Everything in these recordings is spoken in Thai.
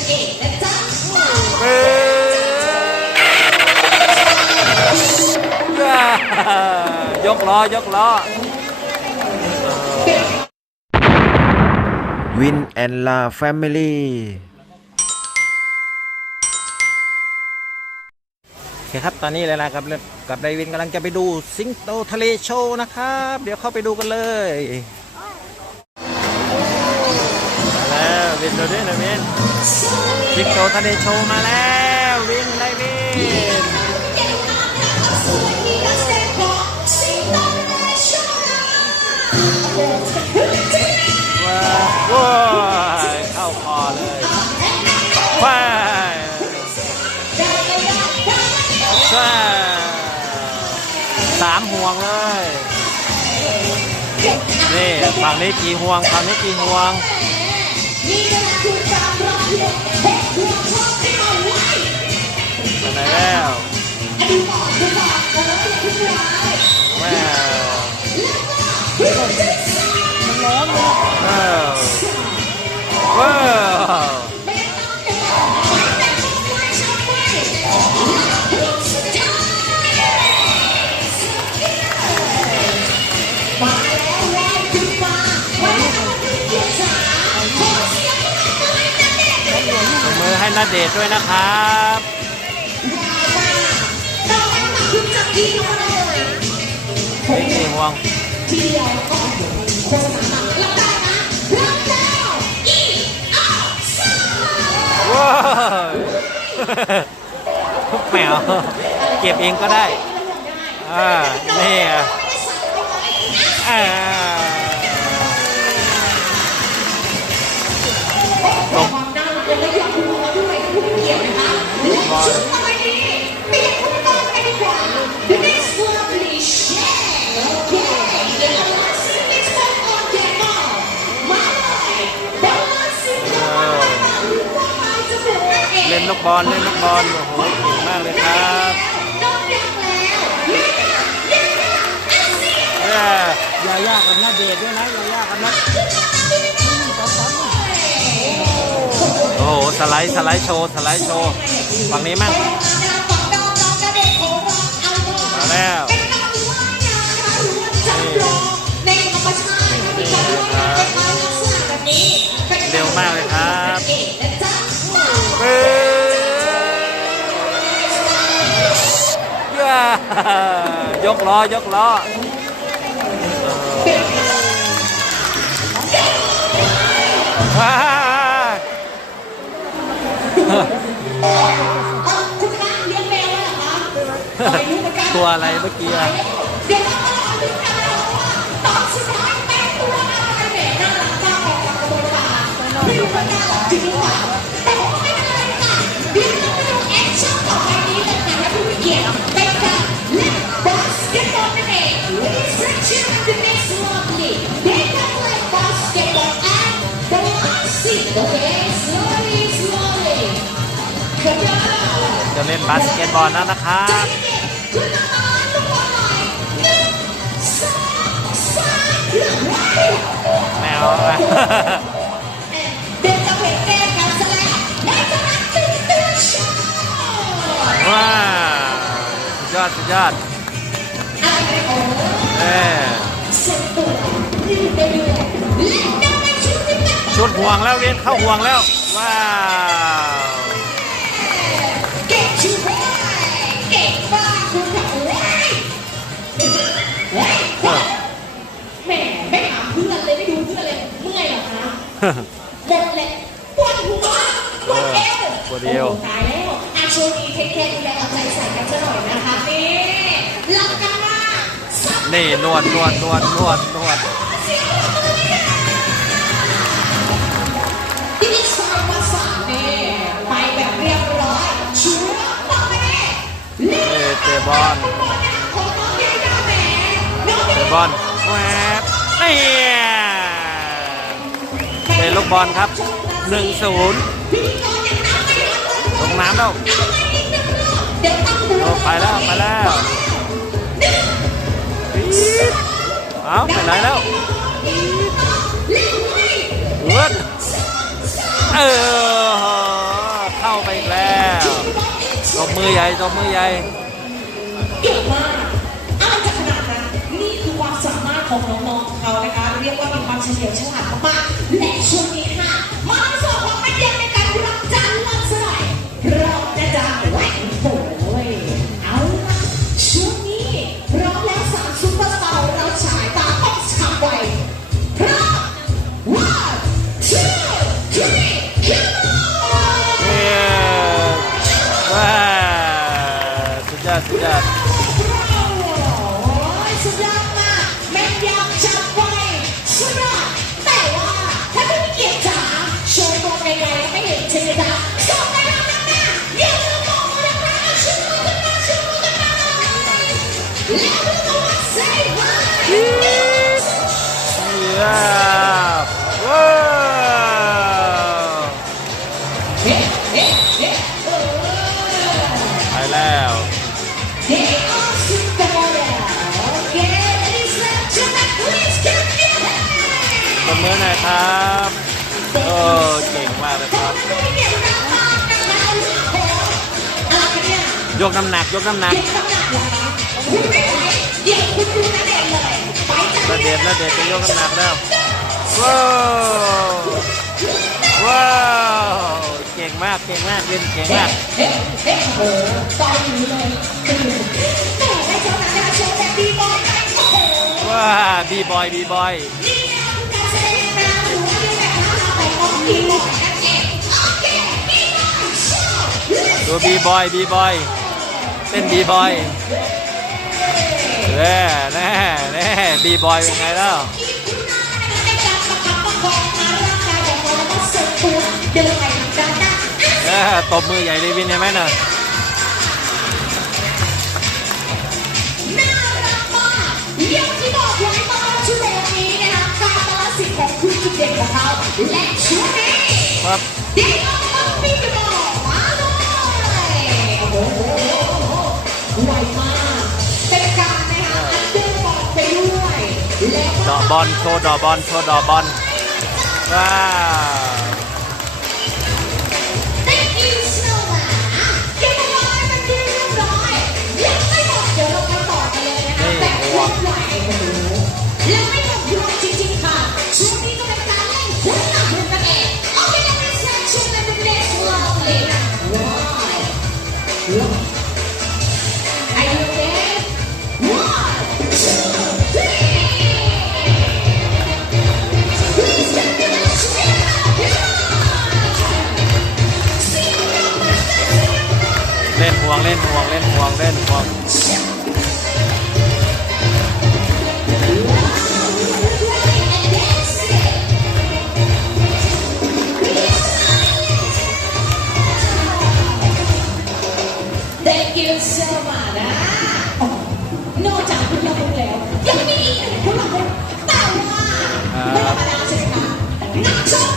บปึ๊บย่ายกล้อยกล้อวินแอนลาแฟมิลี่โอเคครับ ตอนนี้เลยนะครับกับไดวินกำลังจะไปดูสิงโตทะเลโชว์นะครับ เดี๋ยวเข้าไปดูกันเลย มาแล้ววินดูดินะวินสิงโตทะเลโชว์มาแล้ววินไดวินว้าวเข้าคอเลยว้าวว้าวสามห่วงเลยนี่ฝั่งนี้กี่ห่วงฝั่งนี้กี่ห่วง ไปไหนแล้วว้าวว้าวว้าวปรบมือให้นาเดชน์ด้วยนะครับ นี่กี่ห่วงว้าวแมวเก็บเองก็ได้อ่านี่อะอ่าตกบอล นลูกบอลเล่นลูกบอลโอ้โหเก่งมากเลยครับเอ้ยยาย่ากับนาเดชน์ด้วยนะยาย่ากับนัดโอ้โหสไลด์สไลด์โชว์สไลด์โชว์ฝั่งนี้มั่งมาแล้วเร็วมากเลยครับ ย่ายกล้อยกล้อว้าตัวอะไรเมื่อกี้อะ บาสเกตบอลแล้วนะครับแมวเดินจะเป็นแก้กันซะแล้วในคณะตื่นตื่นโชว์ว้าวสุดยอดสุดยอดเออชุดที่เป็นชุดห่วงแล้วเวียนเข้าห่วงแล้ว ว้าว นี่นวดนวดนวดนวดนวดที่นี่ซอยมาสามนี่ไปแบบเรียบร้อยชัวร์ต่อไปนี่เล่เอ้ยเตะบอลบอลนะของน้องเดียร์แหมน้องเตะเดียบอลแหวบนี่เป็นลูกบอลครับ1-0พิธีกรยังตามไม่ทันเลยลงน้ำแล้วเดี๋ยวตั้งดูโอ้ไปแล้วไปแล้ว อาไปไหนแล้วเวิร์ดเออไปอีกแล้วตบมือใหญ่ตบมือใหญ่เก่งมากอาจจะขนาดนั้นนี่คือความสามารถของน้องๆเขานะคะ เรียกว่ามีความเฉลียวฉลาดมากๆและช่วงนี้ ไปแล้ว They are super Okay, ladies and gentlemen, please give me a hand. ตบมือหน่อยครับโอ้เก่งมากเลยครับ ยกน้ำหนัก ยกน้ำหนักระเด็ดระเด็ดจะยกน้ำหนักแล้วว้าวว้าว ก่งมาก เก่งมากเล่นเก่งมากว้าบีบอยบีบอยตัวบีบอยบีบอยเต้นบีบอยแน่แน่แน่บีบอยเป็นไงแล้วเดินไป ตบมือใหญ่เลยวินเห็นไหมน่ะน่ารักมากอย่างที่บอกไว้ตอนช่วงนี้นะคะการตลาดสินของคุณจุดเด่นของเขาและช่วงนี้ครับเด็กน้องพี่ไปบอกมาเลยโอ้โหไวมากเป็นการนะคะอันเดอร์บอลไปด้วยและก็ดอกบอลโชว์ดอกบอลโชว์ดอกบอลว้าว เล่นห่วงเล่นห่วงเล่นห่วงเล่นห่วงนอกจากคุณละคุณแล้วยังมีอีกหนึ่งคุณละคุณแต่ว่าไม่ธรรมดาใช่ไหมคะนักชม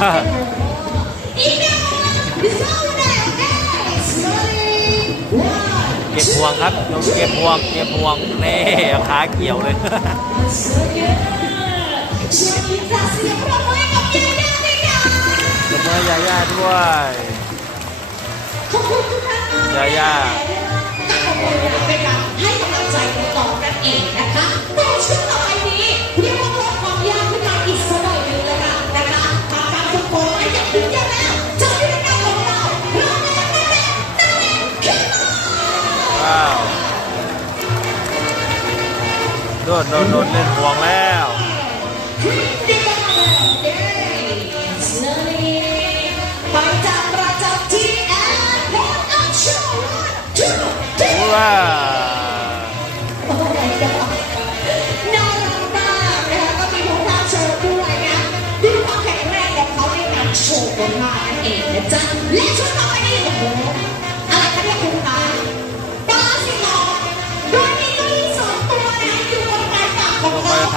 เอ้ยสวัสดีว้าวเก็บห่วงครับลงเก็บห่วงเก็บห่วงนี่ขาเกี่ยวเลยสุดยอดช่วงนี้จะเสียงปรบมือให้กับยายาด้วยค่ะตบมือยาย่าด้วยขอบคุณทุกท่านมากยาย่าขอบคุณเป็นการให้กำลังใจน้องๆนั่นเอง โดดโดดโดดเล่นห่วงแล้ว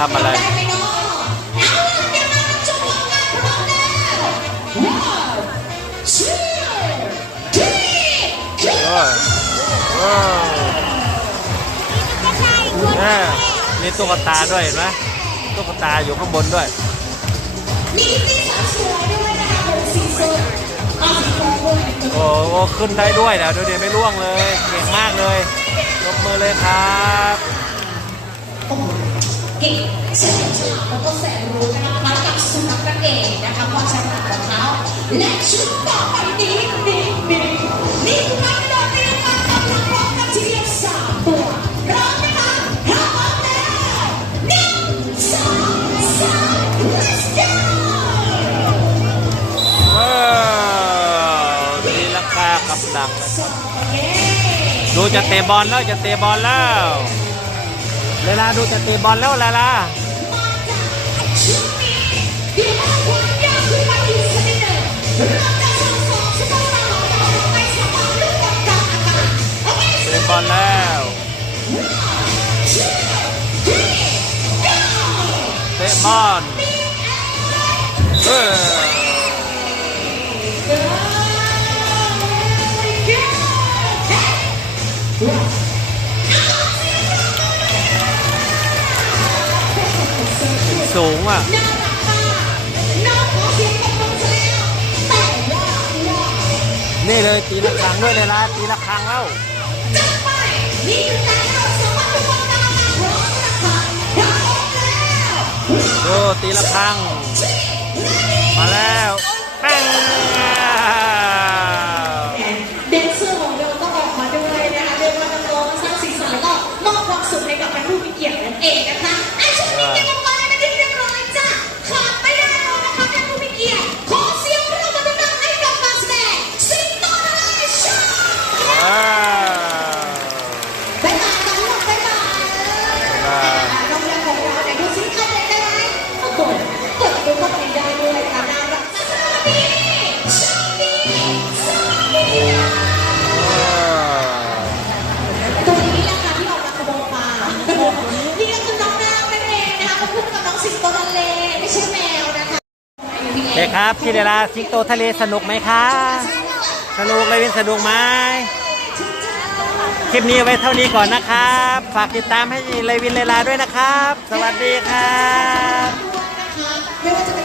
ทำอะไร มีตุ๊กตาด้วยเห็นไหมตุ๊กตาอยู่ข้างบนด้วย มีที่สาวสวยด้วยนะคะผมสีสดโอ้ขึ้นได้ด้วยนะดูดิไม่ร่วงเลย เก่งมากเลยยกมือเลยครับ เก่งเฉลียวฉลาดแล้วก็แสนรู้นะคะคล้ายกับสุนัขนั่นเองนะคะความฉลาดของเขาและชุดต่อไปนี้นี่นี่นี่คือการโดดเรียนมากับนักร้องกันทีเดียวสามตัวร้อมไหมคะพร้อมแล้วหนึ่งสองสาม let's go ว้าวตีลังกากับดักดูจะเตะบอลแล้วจะเตะบอลแล้ว เลลาดูจะเตะบอลแล้วเลลาเดี๋ยวมาความยากขึ้น สูงอะน่ารักมากน้องขอเสียงปรบมือซะแล้วแต่ว่าว่านี่เลยตีละครั้งด้วยเลยละตีละครั้งแล้วจัดไปนี่คือการเราสมัครลูกบอลกลางอากาศพร้อมนะคะพร้อมแล้วดูตีละครั้งมาแล้วแป้ง ด็กครับพี่เดลาสิงโตทะเลสนุกไหมคะสนุกเลยวินสนุกไหมคลิปนี้ไว้เท่านี้ก่อนนะครับ ฝากติดตามให้เลวินเลลาด้วยนะครับ สวัสดีครับ